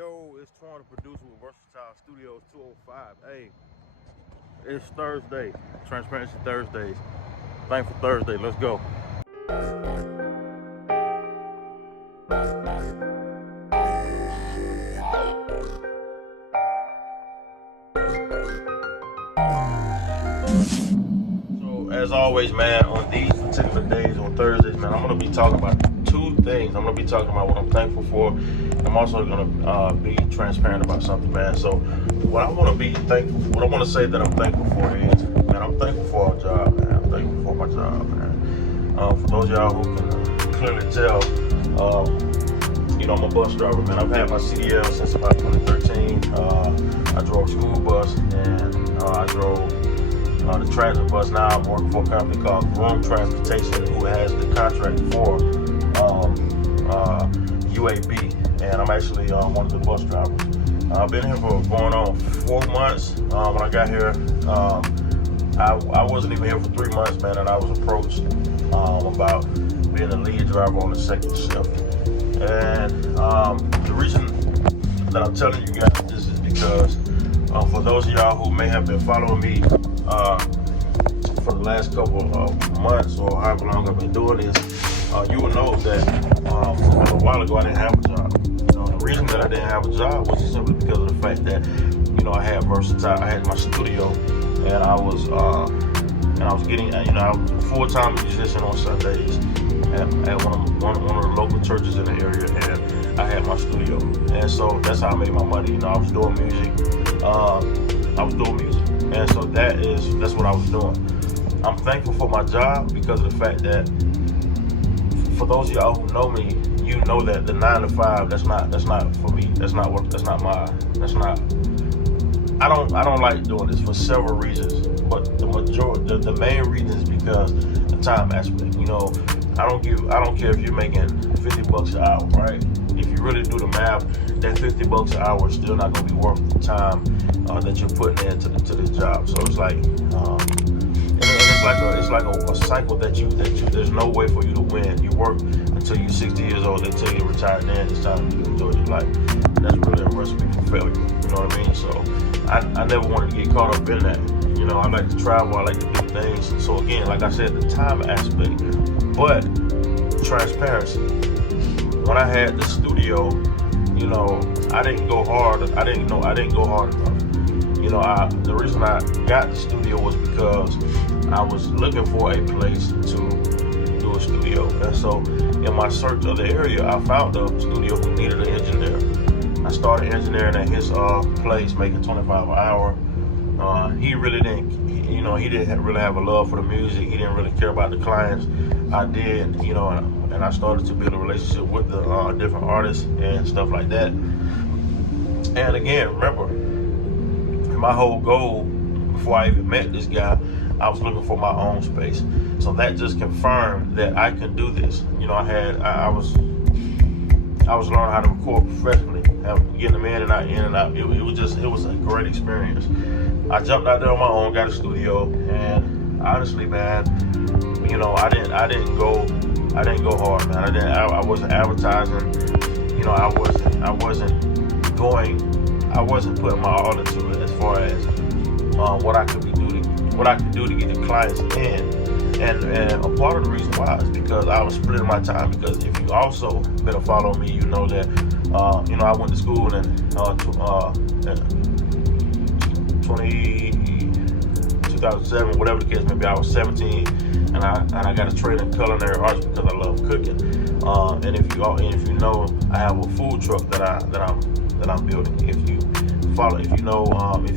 Yo, it's Twan, the producer with Versatile Studios 205. Hey, it's Thursday, Transparency Thursdays. Thankful Thursday, let's go. So, as always, man, on these particular days, on Thursdays, man, I'm going to be talking about two things. I'm going to be talking about what I'm thankful for. I'm also going to be transparent about something, man. So, what I want to be thankful for, what I want to say that I'm thankful for is, man, I'm thankful for our job, man. I'm thankful for my job, man. For those of y'all who can clearly tell, I'm a bus driver, man. I've had my CDL since about 2013. I drove a school bus, and I drove the transit bus. Now I'm working for a company called Groom Transportation, who has the contract for UAB, and I'm actually one of the bus drivers. I've been here for going on 4 months. When I got here, I wasn't even here for 3 months, man, and I was approached about being a lead driver on the second shift. And the reason that I'm telling you guys this is because for those of y'all who may have been following me for the last couple of months or however long I've been doing this, you will know that a while ago I didn't have a job. The reason that I didn't have a job was simply because of the fact that I had Versatile, I had my studio, and I was getting I was a full-time musician on Sundays at one of the local churches in the area, and I had my studio, and so that's how I made my money. I was doing music. And so that's what I was doing. I'm thankful for my job because of the fact that, for those of y'all who know me, you know that the 9 to 5, that's not for me. I don't like doing this for several reasons, but the main reason is because the time aspect. I don't care if you're making $50 an hour, right? If you really do the math, that $50 an hour is still not going to be worth the time that you're putting into the job. So it's like, it's like a cycle that there's no way for you to win. You work until you're 60 years old. They tell you retire, then it's time to enjoy your life. And that's really a recipe for failure. You know what I mean? So I never wanted to get caught up in that. I like to travel. I like to do things. So again, like I said, the time aspect, but transparency. When I had the studio, I didn't go hard. I didn't go hard enough. The reason I got the studio was because I was looking for a place to do a studio. And so in my search of the area, I found a studio who needed an engineer. I started engineering at his place, making $25 an hour. He really didn't, he didn't really have a love for the music. He didn't really care about the clients. I did, and I started to build a relationship with the different artists and stuff like that. And again, remember, my whole goal before I even met this guy, I was looking for my own space. So that just confirmed that I can do this. I was learning how to record professionally, getting them in and out. It was a great experience. I jumped out there on my own, got a studio, and honestly, man, I didn't go hard, man. I wasn't advertising. I wasn't putting my all into it as far as what I could do to get the clients in. And a part of the reason why is because I was splitting my time. Because if you also been a follow me, you know that I went to school in 2007, whatever the case may be. I was 17, and I got a trade in culinary arts because I love cooking. And if you know, I have a food truck that I'm building. If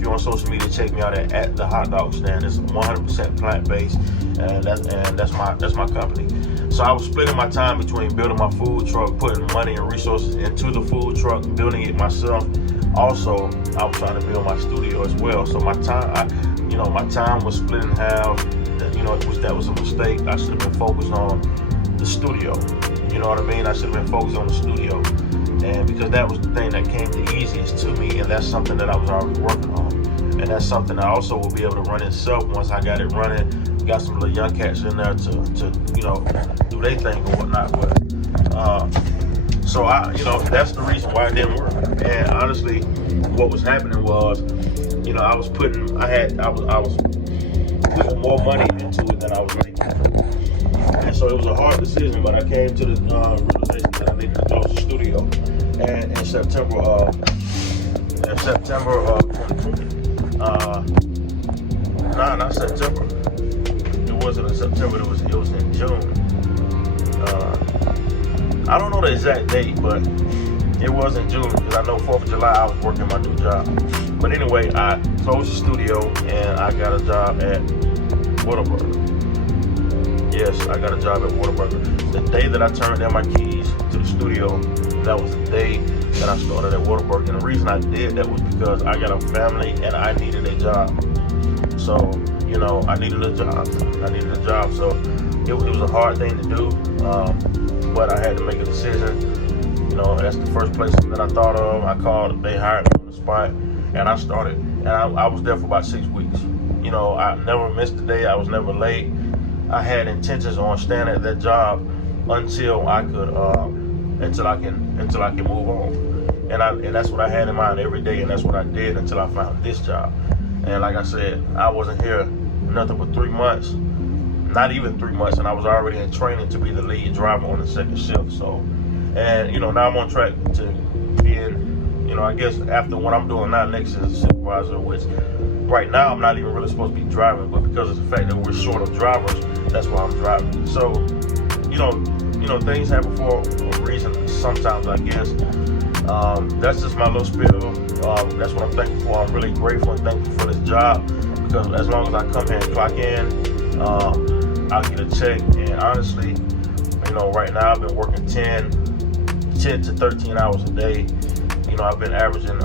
you're on social media, check me out at the hot dog stand. It's 100% plant-based, and that's my company. So I was splitting my time between building my food truck, putting money and resources into the food truck, building it myself. Also, I was trying to build my studio as well. So my time was split in half. That was a mistake. I should have been focused on the studio. You know what I mean? I should have been focused on the studio. And because that was the thing that came the easiest to me, and that's something that I was already working on. And that's something I also will be able to run itself once I got it running. Got some little young cats in there to do their thing or whatnot. But So that's the reason why it didn't work. And honestly, what was happening was, I was putting more money into it than I was making. And so it was a hard decision, but I came to the realization that I needed to close the studio. And in September of 2020, not September. It wasn't in September. It was in June. I don't know the exact date, but it was in June because I know 4th of July I was working my new job. But anyway, I closed the studio and I got a job at Whataburger. Yes, I got a job at Whataburger. The day that I turned in my keys to the studio, that was the day that I started at Whataburger. And the reason I did that was because I got a family and I needed a job. So, I needed a job. So it was a hard thing to do, but I had to make a decision. That's the first place that I thought of. I called, they hired me on the spot, and I started. And I was there for about 6 weeks. I never missed a day. I was never late. I had intentions on staying at that job until I could, until I can move on. And that's what I had in mind every day, and that's what I did until I found this job. And like I said, I wasn't here nothing but 3 months, not even 3 months, and I was already in training to be the lead driver on the second shift. So, and now I'm on track to being, I guess after what I'm doing now, next is a supervisor, which right now I'm not even really supposed to be driving, but because of the fact that we're short of drivers, that's why I'm driving. So, things happen for a reason sometimes, I guess. That's just my little spiel. That's what I'm thankful for. I'm really grateful and thankful for this job, because as long as I come here and clock in, I'll get a check. And honestly, right now I've been working 10 to 13 hours a day. I've been averaging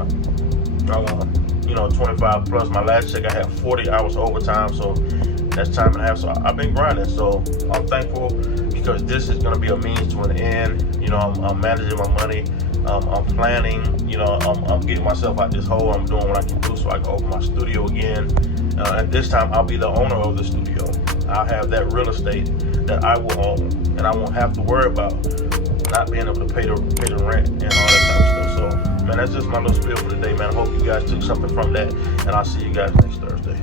25 plus. My last check I had 40 hours overtime, so that's time and a half. So I've been grinding. So I'm thankful because this is going to be a means to an end. I'm managing my money. I'm planning. I'm getting myself out this hole. I'm doing what I can do so I can open my studio again. And this time I'll be the owner of the studio. I'll have that real estate that I will own, and I won't have to worry about not being able to pay the rent and all that type of stuff. So, man, that's just my little spiel for today, man. I hope you guys took something from that, and I'll see you guys next Thursday.